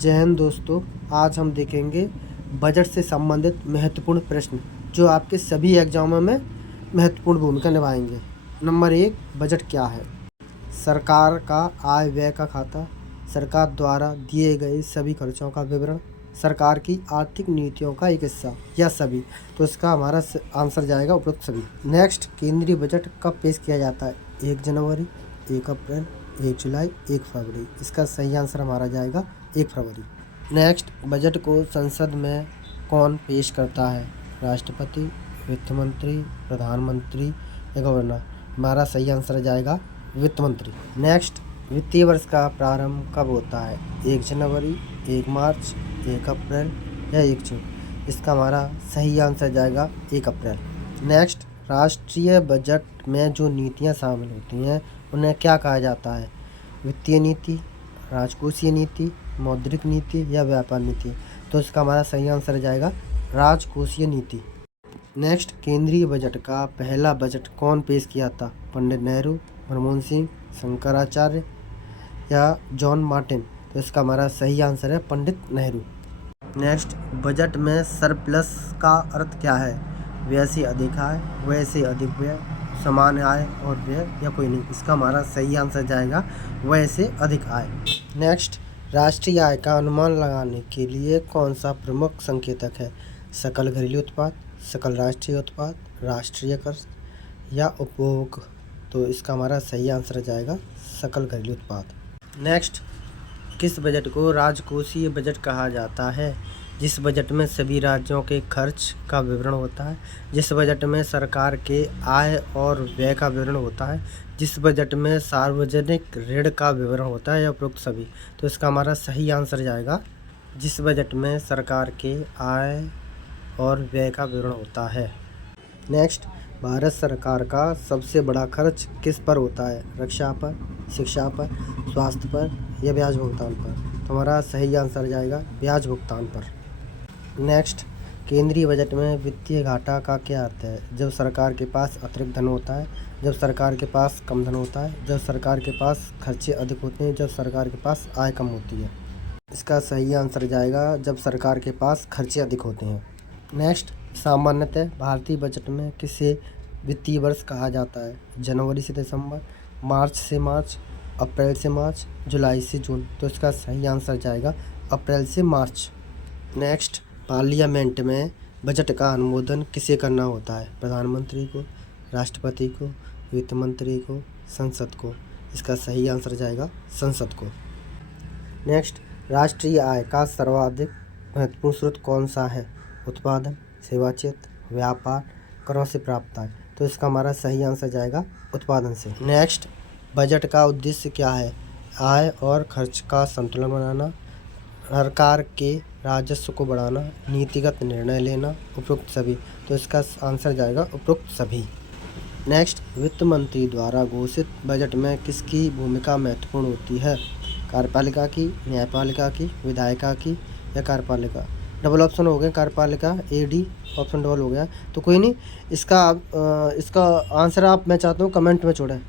जय हिंद दोस्तों। आज हम देखेंगे बजट से संबंधित महत्वपूर्ण प्रश्न जो आपके सभी एग्जामों में महत्वपूर्ण भूमिका निभाएंगे। नंबर 1, बजट क्या है? सरकार का आय व्यय का खाता, सरकार द्वारा दिए गए सभी खर्चों का विवरण, सरकार की आर्थिक नीतियों का एक हिस्सा या सभी। तो इसका हमारा आंसर जाएगा उपरोक्त सभी। नेक्स्ट, केंद्रीय बजट कब पेश किया जाता है? 1 जनवरी, 1 अप्रैल, 1 जुलाई, 1 फरवरी। इसका सही आंसर हमारा जाएगा 1 फरवरी। नेक्स्ट, बजट को संसद में कौन पेश करता है? राष्ट्रपति, वित्त मंत्री, प्रधानमंत्री या गवर्नर। हमारा सही आंसर जाएगा वित्त मंत्री। नेक्स्ट, वित्तीय वर्ष का प्रारंभ कब होता है? 1 जनवरी, 1 मार्च, 1 अप्रैल या 1 जून। इसका हमारा सही आंसर जाएगा 1 अप्रैल। नेक्स्ट, राष्ट्रीय बजट में जो नीतियाँ शामिल होती हैं उन्हें क्या कहा जाता है? वित्तीय नीति, राजकोषीय नीति, मौद्रिक नीति या व्यापार नीति। तो इसका हमारा सही आंसर जाएगा राजकोषीय नीति। नेक्स्ट, केंद्रीय बजट का पहला बजट कौन पेश किया था? पंडित नेहरू, मनमोहन सिंह, शंकराचार्य या जॉन मार्टिन। तो इसका हमारा सही आंसर है पंडित नेहरू। नेक्स्ट, बजट में सरप्लस का अर्थ क्या है? व्यय से अधिक आय, व्यय से अधिक व्यय, समान आय और व्यय या कोई नहीं। इसका हमारा सही आंसर जाएगा व्यय से अधिक आय। नेक्स्ट, राष्ट्रीय आय का अनुमान लगाने के लिए कौन सा प्रमुख संकेतक है? सकल घरेलू उत्पाद, सकल राष्ट्रीय उत्पाद, राष्ट्रीय कर या उपभोग। तो इसका हमारा सही आंसर जाएगा सकल घरेलू उत्पाद। नेक्स्ट, किस बजट को राजकोषीय बजट कहा जाता है? जिस बजट में सभी राज्यों के खर्च का विवरण होता है, जिस बजट में सरकार के आय और व्यय का विवरण होता है, जिस बजट में सार्वजनिक ऋण का विवरण होता है या उपरोक्त सभी। तो इसका हमारा सही आंसर जाएगा जिस बजट में सरकार के आय और व्यय का विवरण होता है। नेक्स्ट, भारत सरकार का सबसे बड़ा खर्च किस पर होता है? रक्षा पर, शिक्षा पर, स्वास्थ्य पर या ब्याज भुगतान पर। तो हमारा सही आंसर जाएगा ब्याज भुगतान पर। नेक्स्ट, केंद्रीय बजट में वित्तीय घाटा का क्या अर्थ है? जब सरकार के पास अतिरिक्त धन होता है, जब सरकार के पास कम धन होता है, जब सरकार के पास खर्चे अधिक होते हैं, जब सरकार के पास आय कम होती है। इसका सही आंसर जाएगा जब सरकार के पास खर्चे अधिक होते हैं। नेक्स्ट, सामान्यतः भारतीय बजट में किसे वित्तीय वर्ष कहा जाता है? जनवरी से दिसंबर, मार्च से मार्च, अप्रैल से मार्च, जुलाई से जून। तो इसका सही आंसर जाएगा अप्रैल से मार्च। नेक्स्ट, पार्लियामेंट में बजट का अनुमोदन किसे करना होता है? प्रधानमंत्री को, राष्ट्रपति को, वित्त मंत्री को, संसद को। इसका सही आंसर जाएगा संसद को। नेक्स्ट, राष्ट्रीय आय का सर्वाधिक महत्वपूर्ण स्रोत कौन सा है? उत्पादन, सेवा क्षेत्र, व्यापार, करों से प्राप्त आय। तो इसका हमारा सही आंसर जाएगा उत्पादन से। नेक्स्ट, बजट का उद्देश्य क्या है? आय और खर्च का संतुलन बनाना, सरकार के राजस्व को बढ़ाना, नीतिगत निर्णय लेना, उपरोक्त सभी। तो इसका आंसर जाएगा उपरोक्त सभी। नेक्स्ट, वित्त मंत्री द्वारा घोषित बजट में किसकी भूमिका महत्वपूर्ण होती है? कार्यपालिका की, न्यायपालिका की, विधायिका की या कार्यपालिका। डबल ऑप्शन हो गए, कार्यपालिका AD ऑप्शन डबल हो गया, तो कोई नहीं। इसका आंसर मैं चाहता हूँ कमेंट में छोड़ें।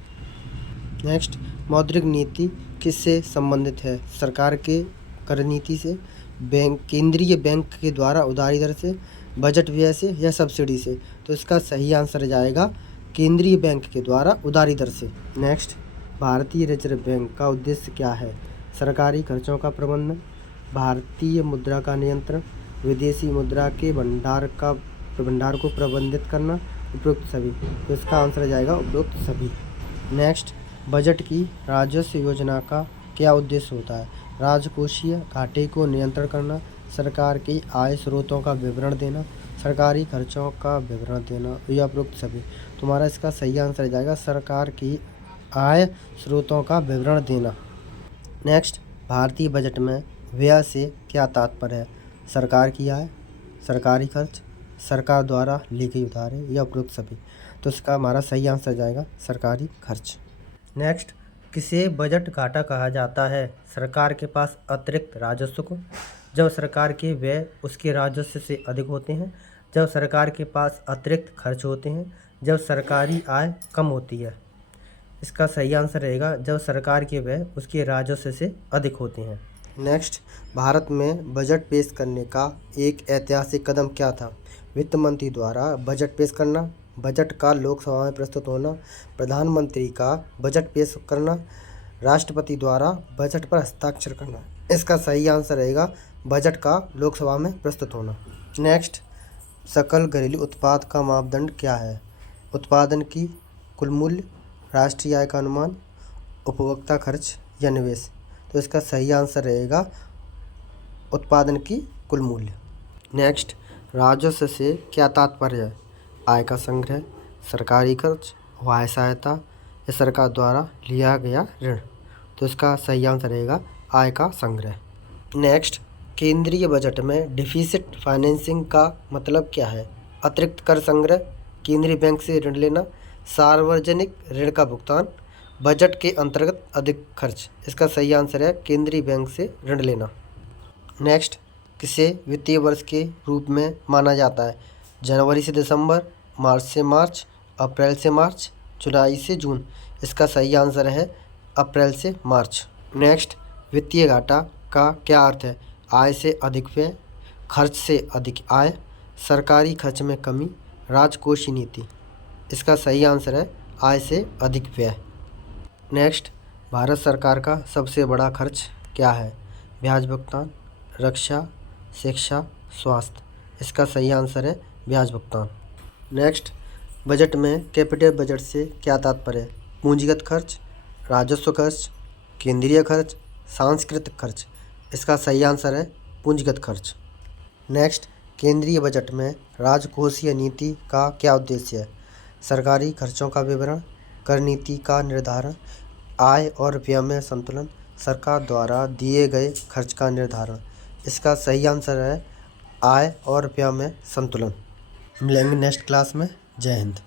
नेक्स्ट, मौद्रिक नीति किससे संबंधित है? सरकार के कर नीति से, केंद्रीय बैंक के द्वारा उधारी दर से, बजट व्यय से या सब्सिडी से। तो इसका सही आंसर जाएगा केंद्रीय बैंक के द्वारा उधारी दर से। नेक्स्ट, भारतीय रिजर्व बैंक का उद्देश्य क्या है? सरकारी खर्चों का प्रबंधन, भारतीय मुद्रा का नियंत्रण, विदेशी मुद्रा के भंडार को प्रबंधित करना, उपरोक्त सभी। तो इसका आंसर जाएगा उपरोक्त सभी। नेक्स्ट, बजट की राजस्व योजना का क्या उद्देश्य होता है? राजकोषीय घाटे को नियंत्रण करना, सरकार की आय स्रोतों का विवरण देना, सरकारी खर्चों का विवरण देना या उपरोक्त सभी। तुम्हारा इसका सही आंसर जाएगा सरकार की आय स्रोतों का विवरण देना। नेक्स्ट, भारतीय बजट में व्यय से क्या तात्पर्य है? सरकार की आय, सरकारी खर्च, सरकार द्वारा ली गई उधारें या उपरोक्त सभी। तो इसका हमारा सही आंसर जाएगा सरकारी खर्च। नेक्स्ट, किसे बजट घाटा कहा जाता है? सरकार के पास अतिरिक्त राजस्व को, जब सरकार के व्यय उसके राजस्व से अधिक होते हैं, जब सरकार के पास अतिरिक्त खर्च होते हैं, जब सरकारी आय कम होती है। इसका सही आंसर रहेगा जब सरकार के व्यय उसके राजस्व से अधिक होते हैं। नेक्स्ट, भारत में बजट पेश करने का एक ऐतिहासिक कदम क्या था? वित्त मंत्री द्वारा बजट पेश करना, बजट का लोकसभा में प्रस्तुत होना, प्रधानमंत्री का बजट पेश करना, राष्ट्रपति द्वारा बजट पर हस्ताक्षर करना। इसका सही आंसर रहेगा बजट का लोकसभा में प्रस्तुत होना। नेक्स्ट, सकल घरेलू उत्पाद का मापदंड क्या है? उत्पादन की कुल मूल्य, राष्ट्रीय आय का अनुमान, उपभोक्ता खर्च या निवेश? तो इसका सही आंसर रहेगा उत्पादन की कुल मूल्य। नेक्स्ट, राजस्व से क्या तात्पर्य है? आय का संग्रह, सरकारी खर्च, वाह्य सहायता या सरकार द्वारा लिया गया ऋण? तो इसका सही आंसर रहेगा आय का संग्रह। नेक्स्ट, केंद्रीय बजट में डिफिसिट फाइनेंसिंग का मतलब क्या है? अतिरिक्त कर संग्रह, केंद्रीय बैंक से ऋण लेना, सार्वजनिक ऋण का भुगतान, बजट के अंतर्गत अधिक खर्च? इसका सही आंसर है केंद्रीय बैंक से ऋण लेना। नेक्स्ट, किसे वित्तीय वर्ष के रूप में माना जाता है? जनवरी से दिसंबर, मार्च से मार्च, अप्रैल से मार्च, जुलाई से जून? इसका सही आंसर है अप्रैल से मार्च। नेक्स्ट, वित्तीय घाटा का क्या अर्थ है? आय से अधिक व्यय, खर्च से अधिक आय, सरकारी खर्च में कमी, राजकोषीय नीति? इसका सही आंसर है आय से अधिक व्यय। नेक्स्ट, भारत सरकार का सबसे बड़ा खर्च क्या है? ब्याज भुगतान, रक्षा, शिक्षा, स्वास्थ्य? इसका सही आंसर है ब्याज भुगतान। नेक्स्ट, बजट में कैपिटल बजट से क्या तात्पर्य है? पूंजीगत खर्च, राजस्व खर्च, केंद्रीय खर्च, सांस्कृतिक खर्च? इसका सही आंसर है पूंजीगत खर्च। नेक्स्ट, केंद्रीय बजट में राजकोषीय नीति का क्या उद्देश्य है? सरकारी खर्चों का विवरण, कर नीति का निर्धारण, आय और व्यय में संतुलन, सरकार द्वारा दिए गए खर्च का निर्धारण? इसका सही आंसर है आय और व्यय में संतुलन। मिलेंगे नेक्स्ट क्लास में। जय हिंद।